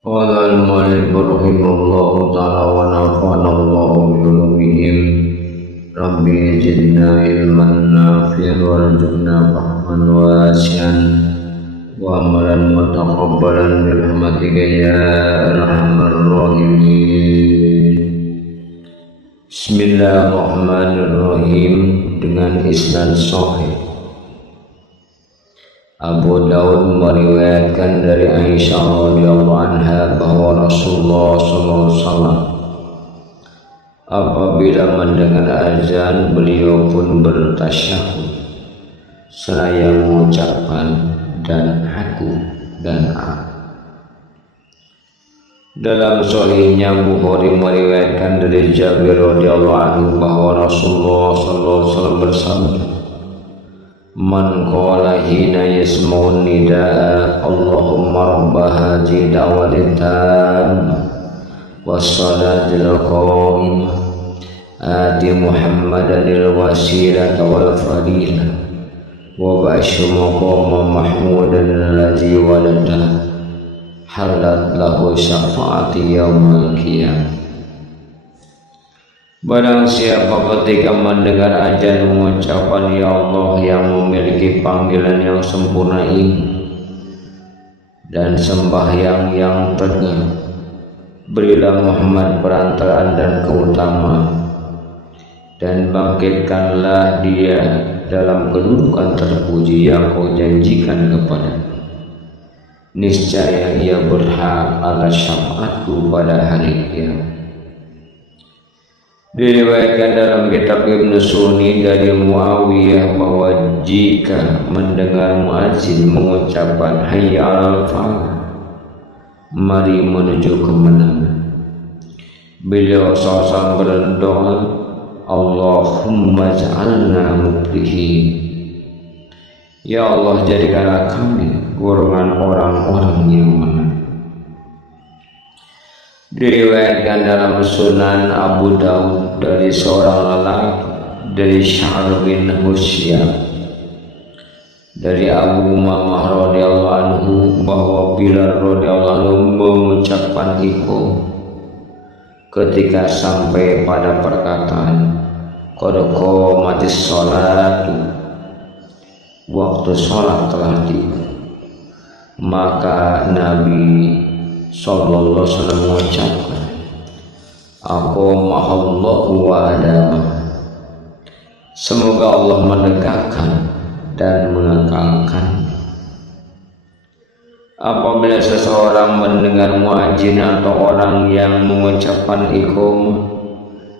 Qala al-mu'allif rahimahullahu ta'ala wa nafa'ana Allahu bi ulumihim. Rabbi zidna ilman nafi'an warzuqna fahman wasi'an wa amalan mutaqabbalan bi rahmatika ya arhamar rahimin. Bismillahirrahmanirrahim. Dengan isnad sahih. Abu Daud meriwayatkan dari Aisyah radhiyallahu anha bahwa Rasulullah SAW apabila mendengar azan beliau pun bertasyahud seraya mengucapkan dan aku dan aku. Dalam sahihnya Bukhari meriwayatkan dari Jabir radhiyallahu anhu bahwa Rasulullah SAW bersabda, Man qala hina yasma'un nida'a Allahumma rabba hadhihi da'watin tammah was-salatil qa'imah ati Muhammadanil wasilata wal fadilah wa ba'ashu maqama mahmudan alladhi walada halat lahu syafa'ati yaumal qiyamah. Barang siapa ketika mendengar azan mengucapkan ya Allah yang memiliki panggilan yang sempurna ini dan sembahyang yang tegak, berilah Muhammad perantaraan dan keutamaan dan bangkitkanlah dia dalam kedudukan terpuji yang kau janjikan kepada. Niscaya ia berhak atas syafaatku pada hari kiamat. Diriwayatkan dalam kitab Ibnu Sunni dari Muawiyah bahwa jika mendengar muadzin mengucapkan hayya 'alal falah, mari menuju kemenangan, beliau SAW berdoa, Allahumma ja'alna muflihin. Ya Allah, jadikanlah kami golongan orang-orang yang menang. Diriwayatkan dalam Sunan Abu Daud dari seorang lelaki dari Sya'ar bin Husyam dari Abu Umamah radhiyallahu anhu bahwa Bilal radhiyallahu anhu mengucapkan iqam ketika sampai pada perkataan qad qamatis sholatu, waktu sholat telah tiba, maka Nabi Sallallahu Alaihi Wasallam mengucapkan aqamahallahu wa adamah, semoga Allah menegakkan dan mengekalkan. Apabila seseorang mendengar muadzin atau orang yang mengucapkan iqamah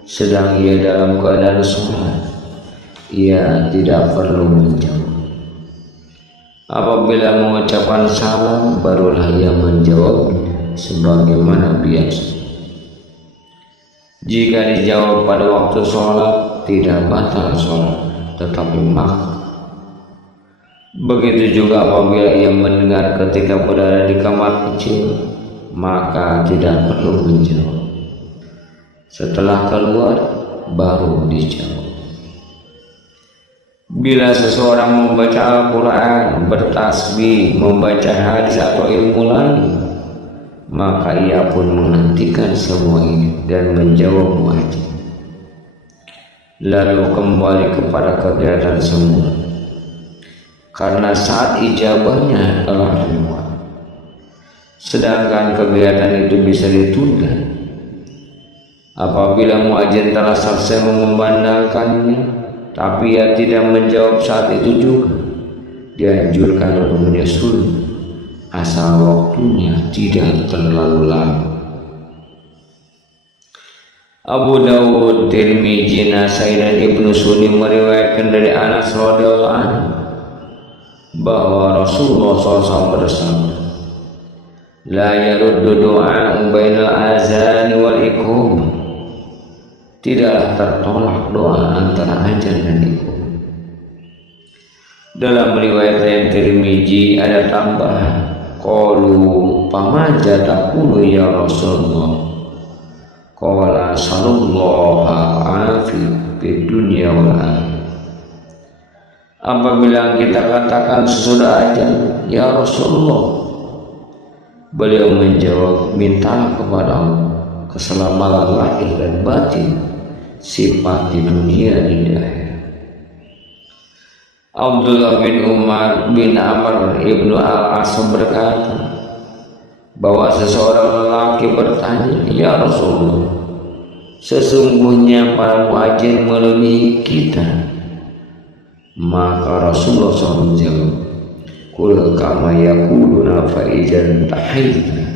sedang ia dalam keadaan sholat, ia tidak perlu menjawab. Apabila mengucapkan salam, barulah ia menjawab sebagaimana biasa. Jika dijawab pada waktu sholat, tidak batal sholat, tetapi makruh. Begitu juga apabila ia mendengar ketika berada di kamar kecil, maka tidak perlu menjawab. Setelah keluar, baru dijawab. Bila seseorang membaca Al-Quran, bertasbih, membaca hadis atau ilmu lain, maka ia pun menghentikan semua ini dan menjawab muadzin, lalu kembali kepada kegiatan semula, karena saat ijabahnya telah lewat. Sedangkan kegiatan itu bisa ditunda apabila muadzin telah selesai mengumandangkannya, tapi ia tidak menjawab saat itu juga, dianjurkan untuk menyusul asal waktunya tidak terlalu lama. Abu Dawud, Tirmizi, Nasai dan Ibnu Sunni meriwayatkan dari Anas radhiyallahu anhu bahwa Rasulullah SAW bersabda, la yaruddu du'a bainal azan wal iqamah, tidaklah tertolak doa antara azan dan iqamah. Dalam riwayat yang Tirmizi ada tambahan, qalu pamaja taqulu ya Rasulullah, qala sallallahu alaihi fid dunya wal akhirah. Apabila kita katakan sesudah azan, ya Rasulullah, Beliau menjawab, minta kepada Allah keselamatan lahir dan batin, sifat di dunia dan di akhirat. Abdullah bin Umar bin Amr ibnu al-As berkata bahwa seseorang lelaki bertanya, ya Rasulullah, sesungguhnya para muadzin melebihi kita. Maka Rasulullah SAW menjawab, kul kama yaquluna fa idzan tahayna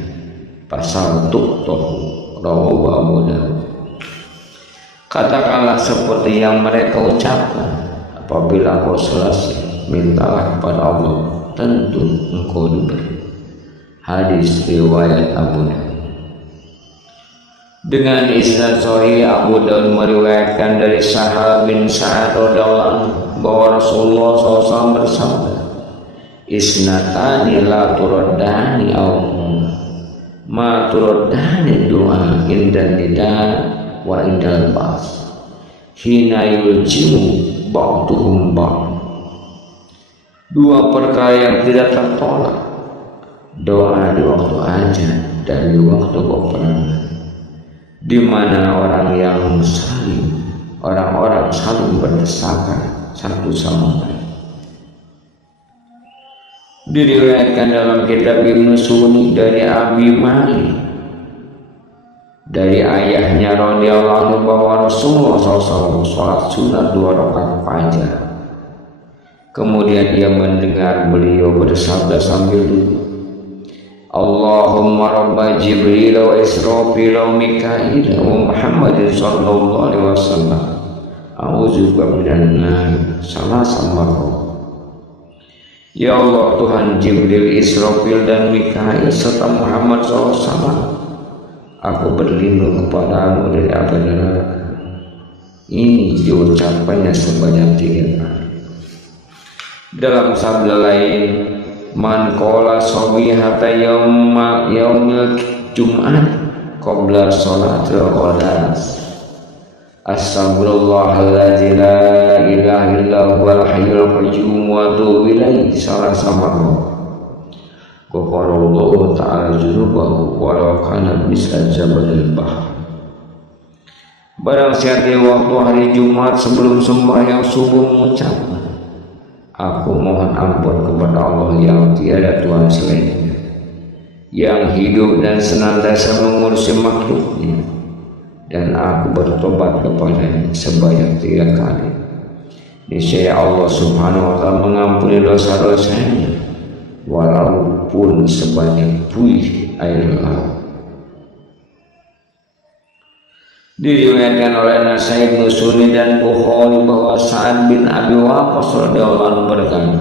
pasal tuqtahu, rawahu Abu Dawud. Katakanlah seperti yang mereka ucapkan, apabila kau selesai, mintalah kepada Allah, tentu engkau diberi. Hadis riwayat Abu Dawud. Dengan isnad sahih, Abu Dawud meriwayatkan dari Sahal bin Sa'ad radhiyallahu anhu bahwa Rasulullah SAW bersabda, isnatani la turaddani ma turaddani doa indan nida wa indal bas hina yuljimu ba'duhum ba'd. Dua perkara yang tidak tertolak, doa di waktu ajan dan di waktu peperangan, di mana orang-orang saling berdesakan satu sama lain. Diriwayatkan dalam kitab Ibnu Sunni dari Abi Malik dari ayahnya radhiyallahu anhu bahwa Rasulullah SAW sholat sunat 2 rakaat fajar. Kemudian ia mendengar beliau bersabda sambil duduk, Allahumma rabba Jibril wa Israfil wa Mikail wa Muhammadin sallallahu alaihi wasallam, a'udzubika minan nar salasa marrat. Ya Allah, Tuhan Jibril, Israfil dan Mikail serta Muhammad SAW, aku berlindung kepadamu dari api neraka. Ini diucapkannya sebanyak 3 kali. Dalam sabda lain, man qala sawihata yaumil Jum'at qabla sholatil ghadas, Astagfirullahaladzim la ilaha illa huwal hayyul qayyum wa atubu ilaihi salasa marrat. Qafarallahu ta'ala junubahu walau kana misla jabalil bahr. Barang siapa waktu hari Jumat sebelum sembahyang subuh mengucapkan, aku mohon ampun kepada Allah yang tiada Tuhan selainnya, yang hidup dan senantiasa mengurusi makhluknya, dan aku bertobat kepadanya sebanyak 3 kali. Niscaya Allah Subhanahu wa ta'ala mengampuni dosa-dosanya walaupun sebanyak buih air laut. Diriwayatkan oleh Nasai, Ibnu Sunni dan Bukhari bahwa Sa'ad bin Abi Waqqas radhiyallahu anhu berkata,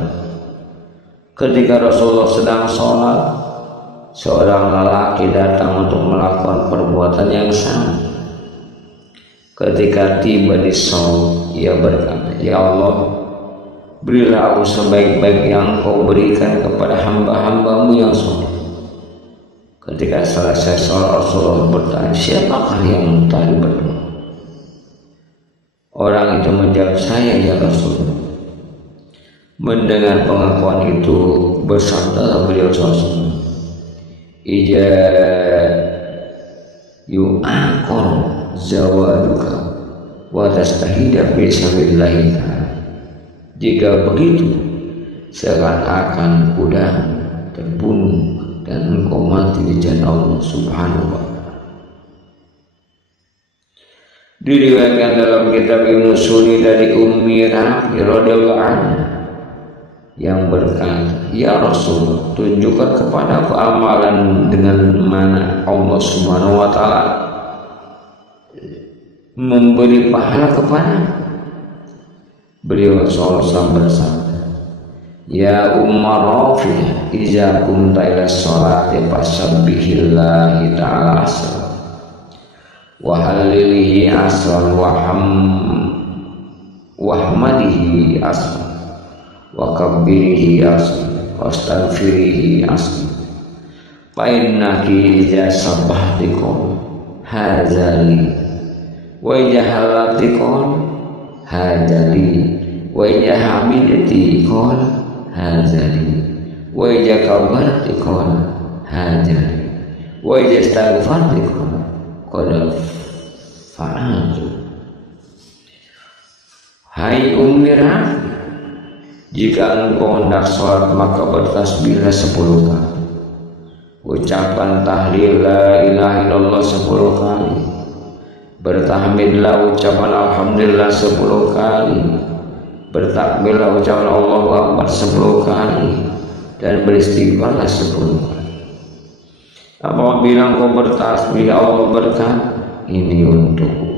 ketika Rasulullah sedang sholat, seorang lelaki datang untuk melakukan perbuatan yang sama. Ketika tiba di sholat, ia berkata, ya Allah, berilah aku sebaik-baik yang Kau berikan kepada hamba-hambamu yang sholat. Ketika selesai sholat, Rasulullah bertanya, siapakah yang tadi berdoa? Orang itu menjawab, saya ya Rasulullah. Mendengar pengakuan itu, bersabda beliau SAW, ija yu'akor zawaduka wa tastahida fi sabilillah. Jika begitu, seakan-akan kuda terbunuh dan engkau mati di jalan Allah Subhanahu wa ta'ala. Diriwayatkan dalam kitab Ibnu Sunni dari Ummi Rafi radhiyallahu anha yang berkata, ya Rasul, tunjukkan kepadaku amalan dengan mana Allah Subhanahu wa ta'ala memberi pahala kepada. Beliau SAW bersabda, ya Umar Rafi, iza kumta ila sholati fasabbihillahi ta'ala asra wa halilihi asran wa hamadihi asran wa kabbirihi asran wa astaghfirihi asran fa innaki iza sabbahtikum hazali wa iza halatikum hazali wa iza hamidati qala hazali wa iza kabarti qala hajar wa istaghfartu qad fa'altu. Hai Ummi Rafi, jika engkau hendak sholat maka bertasbihlah 10 kali, ucapan tahlil la ilaha illallah 10 kali, bertahmidlah ucapan alhamdulillah 10 kali, bertakbirlah ucapan Allahu Akbar 10 kali, dan beristighfarlah 10 kali. Apabila engkau bertasbih Allah berkata, ini untukku.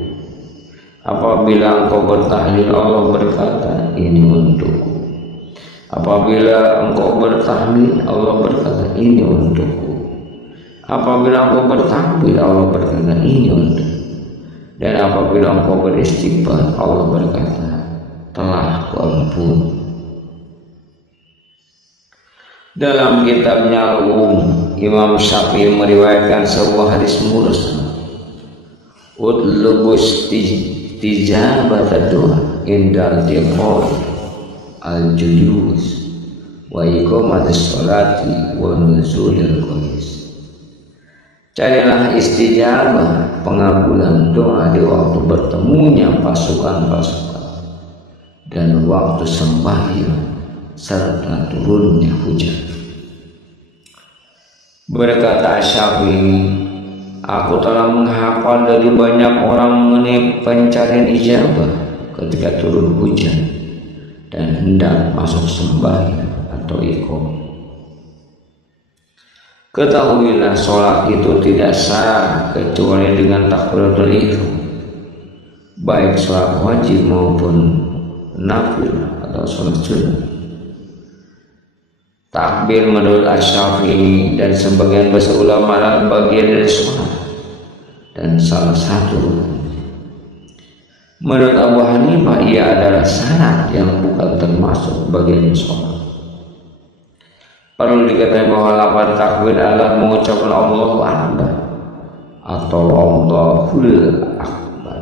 Apabila engkau bertahlil Allah berkata, ini untukku. Apabila engkau bertahmid Allah berkata, ini untukku. Apabila engkau bertakbir Allah berkata, ini untukku. Dan apabila engkau beristighfar Allah berkata, telah kuampuni. Dalam kitabnya Al-Um, Imam Syafi'i meriwayatkan sebuah hadis mursal, utlubus tijabat doa indal tiqor al-julus wa iqamatis sholati wa nuzulil qais. Carilah istijabah pengabulan doa di waktu bertemunya pasukan-pasukan dan waktu sembahyang serta turunnya hujan. Berkata Syafi'i, aku telah menghafal dari banyak orang mengenai pencarian ijabah ketika turun hujan dan hendak masuk sembahyang atau iqamah. Ketahuilah sholat itu tidak sah kecuali dengan takbiratul ihram, baik sholat wajib maupun nafil atau sholat sunnah. Takbir menurut Asy-Syafi'i dan sebagian besar ulama adalah bagian dari sholat dan salah satu. Menurut Abu Hanifah ia adalah syarat yang bukan termasuk bagian sholat. Perlu diketahui bahwa lafaz takbir adalah mengucapkan Allahu Akbar atau Allahul Akbar.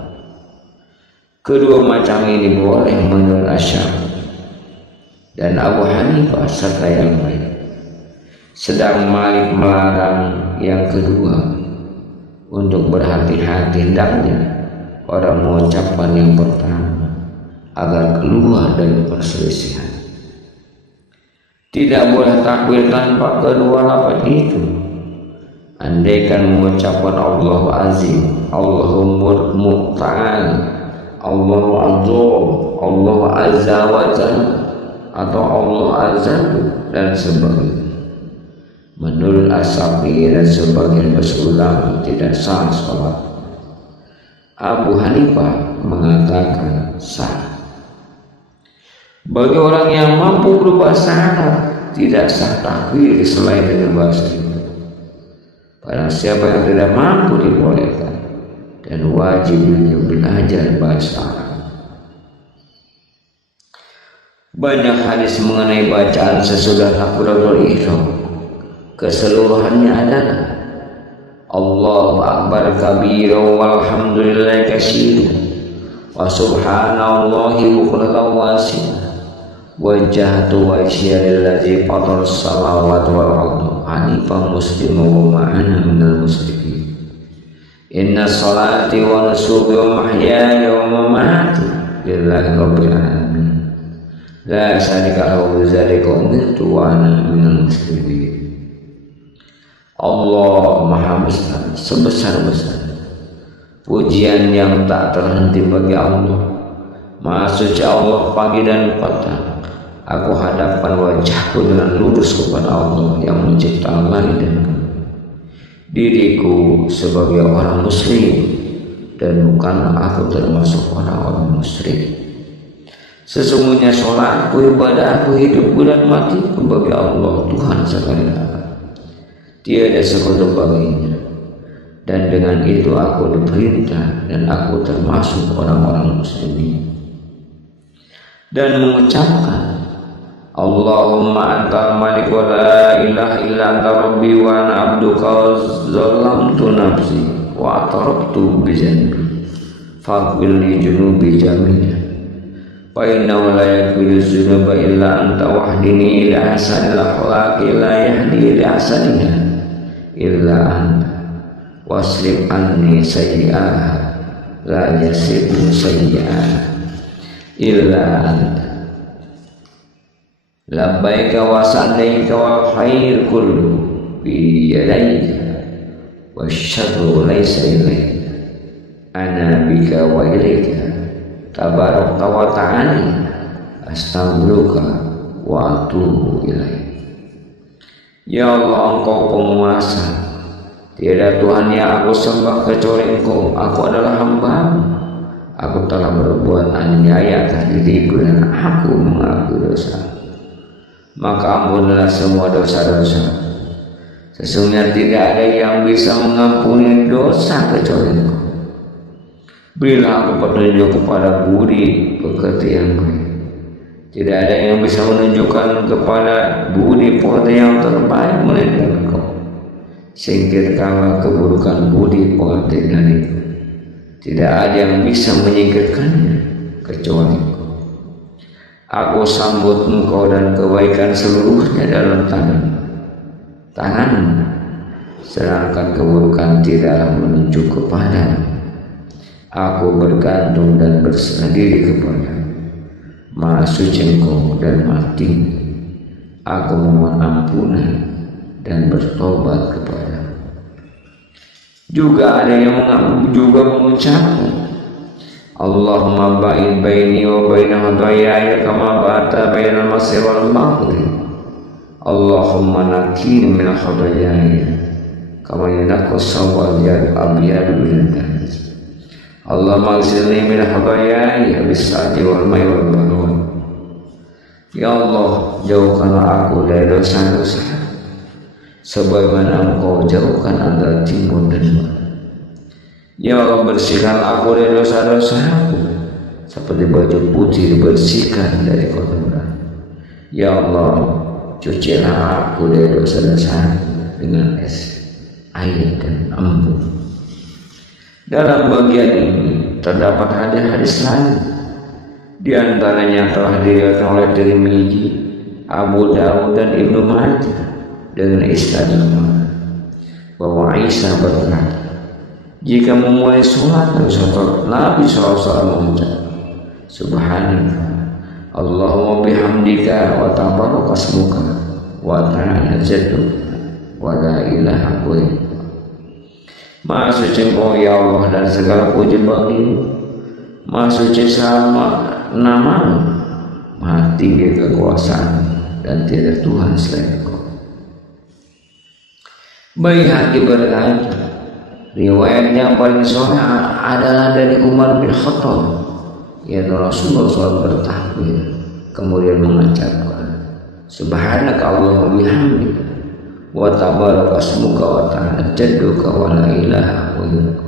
Kedua macam ini boleh menurut Asy-Syafi'i dan Abu Hanifah serta yang lain. Sedang Malik melarang yang kedua. Untuk berhati-hati hendaknya orang mengucapkan yang pertama agar keluar dari perselisihan. Tidak boleh takbir tanpa kedua lafaz itu. Andaikan mengucapkan Allahu Azim, Allahu Mu'tal, Allahu Azam, Allahu Azza wa Jalla atau Allah Azza dan sebagainya, menurut Asy-Syafi'i dan sebagian besar ulama tidak sah sholat. Abu Hanifah mengatakan sah. Bagi orang yang mampu berbahasa Arab tidak sah takbir selain dengan bahasa itu. Pada siapa yang tidak mampu dibolehkan dan wajib belajar bahasa Arab. Banyak hadis mengenai bacaan sesudah takbiratul ihram. Keseluruhannya adalah Allahu Akbar kabira walhamdulillahi katsira wa subhanallahi bukratan wa asila wajjahtu wajhiya lillazi fatara samawati wal ardi hanifan musliman wa ma'ana minal musyrikin. Inna salati wa nusuki wa mahyaya wa mamati lillahi rabbil alamin la syarika lahu dzalika umirtu wa ana minal muslimin. Allah Maha Besar, sebesar-besar pujian yang tak terhenti bagi Allah. Maha suci Allah pagi dan petang. Aku hadapkan wajahku dengan lurus kepada Allah yang mencipta langit dan bumi. Diriku sebagai orang muslim dan bukan aku termasuk orang-orang musyrik. Sesungguhnya sholatku, ibadahku, hidupku dan matiku bagi Allah Tuhan sekalian. Tiada sekutu baginya, dan dengan itu aku diperintah dan aku termasuk orang-orang muslimin. Dan mengucapkan Allahumma antal malik wa la ilaha illa anta rabbi wa ana abduka zalamtu nafsi wa atarabtu bizanbi faghfir li junubi jami'an fa innahu la yaghfiru dzunuba illa anta wahdini ila hasanil akhlaqi la yahdi ila hasaniha illa anta wasrif anni sayyi'aha la yasrifu sayyi'aha illa anta labbaika wa sa'daika wal khair kullu bi yadayka wasyarru laysa ilayka ana bika wa ilayka tabarakta wa ta'ala astaghfiruka wa atubu ilaik. Ya Allah, Engkau penguasa, tiada Tuhan yang aku sembah kecuali Engkau. Aku adalah hamba. Aku telah berbuat aniaya atas diriku dan aku mengaku dosa. Maka ampunilah semua dosa-dosa. Sesungguhnya tidak ada yang bisa mengampuni dosa kecuali Engkau. Berilah aku petunjuk kepada budi pekerti yang baik. Tidak ada yang bisa menunjukkan kepada budi pekerti yang terbaik melainkan Engkau. Singkirkanlah keburukan budi pekerti dariku. Tidak ada yang bisa menyingkirkannya kecuali Engkau. Aku sambut Engkau dan kebaikan seluruhnya dalam tangan-Mu, sedangkan keburukan tidaklah menuju kepadamu. Aku bergantung dan berserah diri kepada Maha Suci Engkau dan Maha Tinggi. Aku memohon ampunan dan bertobat kepada. Juga ada yang mengucapkan Allahumma ba'id baini wa baina khataaya kama ba'adta bainal masyriqi wal maghrib. Allahumma naqqini min khataaya kama yunqqa as-sawal abyad min ad-danas. Allahumma ighsilni min khataaya bis-sa'ati wal ma'i wal barud. Ya Allah, jauhkanlah aku dari dosa-dosa sebagaimana Engkau jauhkan antara timur dan barat. Ya Allah, bersihkan aku dari dosa-dosaku seperti baju putih dibersihkan dari kotoran. Ya Allah, cucilah aku dari dosa-dosa dengan air dan embun. Dalam bagian ini terdapat hadis-hadis lain, di antaranya telah diriwayatkan oleh Tirmidzi, Abu Dawud dan Ibnu Majah dengan isnad bahwa Aisyah berkata, jika memulai sholat Nabi SAW mengucap Subhanallah Allahumma bihamdika wa tabaraka ismuka wa ta'ala jadduka wa la ilaha illa Maha suci Engkau ya Allah dan segala puji bagimu. Maha suci sama nama-Mu, Maha tinggi kekuasaan dan tiada Tuhan selain Engkau. Baihaqi berkata, riwayat yang paling sahih adalah dari Umar bin Khattab, yaitu Rasulullah SAW bertakbir kemudian mengucapkan Subhanaka Allahumma bihamdika wa tabaraka ismuka wa ta'ala jadduka wa la ilaha illa anta.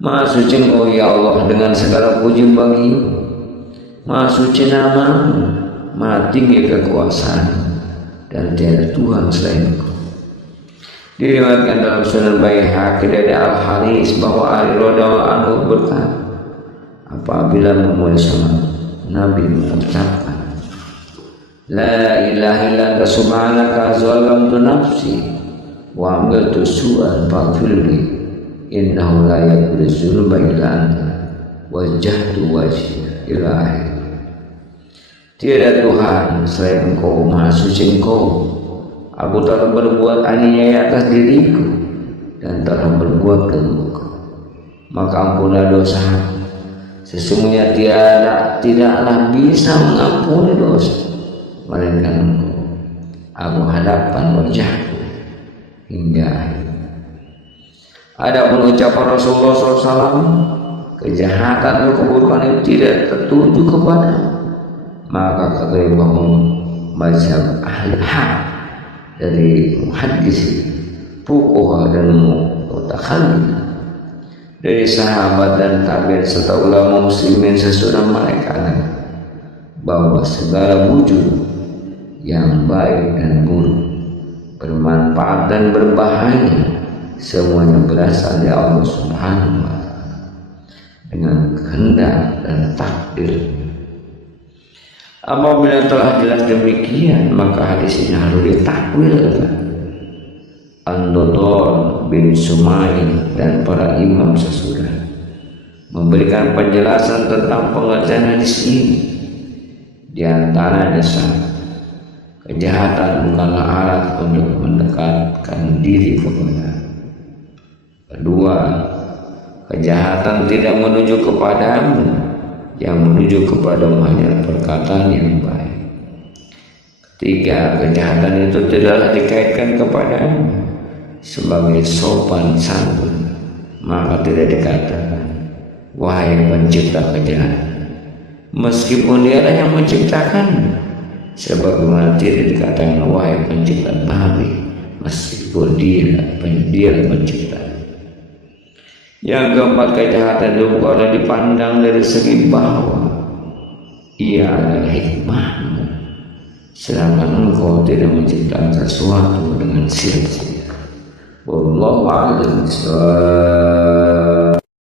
Maha suci Engkau ya Allah dengan segala puji bagimu. Maha suci nama-Mu, Maha tinggi kekuasaan dan tiada Tuhan selain Engkau. Diriwayatkan dalam Sunan Baihaqi dari Al-Haris bahwa Ali radhiyallahu anhu berkata, apabila memulai salat Nabi mengucapkan La ilaha illa anta subhanaka zalamtu nafsi wa amiltu su'an faghfirli innahu la yaghfiru dzunuba illa anta wajjahtu wajhiya ila akhir. Tiada Tuhan selain Engkau, Maha suci Engkau. Aku telah berbuat aniaya atas diriku dan telah berbuat keburukan, maka ampunilah dosaku. Sesungguhnya tidaklah bisa mengampuni dosa melainkan Engkau. Aku hadapkan wajahku hingga akhir. Adapun ucapan Rasulullah SAW, kejahatan dan keburukan itu tidak tertuju kepada, maka kata bahwa mazhab ahli haq dari muhaddis, fuqaha dan mutakallim, dari sahabat dan tabi'in serta ulama muslimin sesudah mereka bahwa segala wujud yang baik dan buruk, bermanfaat dan berbahaya, semuanya berasal dari Allah Subhanahu wa Ta'ala dengan kehendak dan takdir. Apabila telah jelas demikian, maka hadis ini harus ditakwil An-Nadhr bin Sumail dan para imam sesudah memberikan penjelasan tentang pengertian hadis ini. Di antaranya kejahatan bukanlah alat untuk mendekatkan diri kepada. Kedua, kejahatan tidak menuju kepadamu, yang menuju kepadamu hanya perkataan yang baik. Ketiga, kejahatan itu tidaklah dikaitkan kepadamu sebagai sopan santun, maka tidak dikatakan wahai pencipta kejahatan, meskipun dialah yang menciptakan. Sebagaimana tidak dikatakan wahai pencipta babi, meskipun dia pencipta. Yang keempat, kejahatan itu bukanlah dipandang dari segi bawah, ia adalah hikmahmu, sedangkan engkau tidak menciptakan sesuatu dengan sia-sia. Wallahu a'lam bishawab.